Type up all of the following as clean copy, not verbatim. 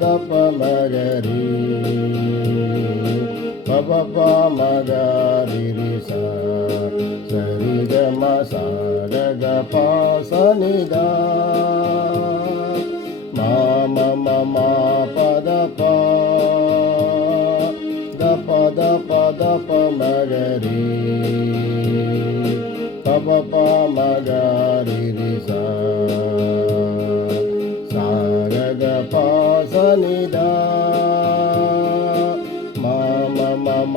த ப மகரி பப ப மகரி ரி சா சரி க ம சா க க ப ச நி த மா ம ம ம ப த ப த ப த ப த ப மகரி பப ப மகரி ரி சா சா க க ப ச நி த மா ம ம ம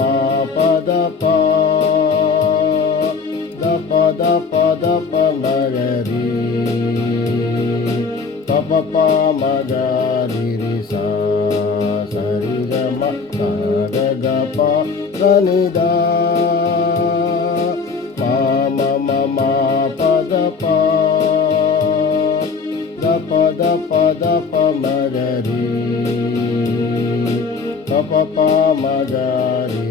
ப த ப த ப த ப த ப மகரி பப ப மகரி ரி சா சரி க ம சா க க ப ச நி த மா ம ம ம ப த ப த ப த ப த ப மகரி பப ப மகரி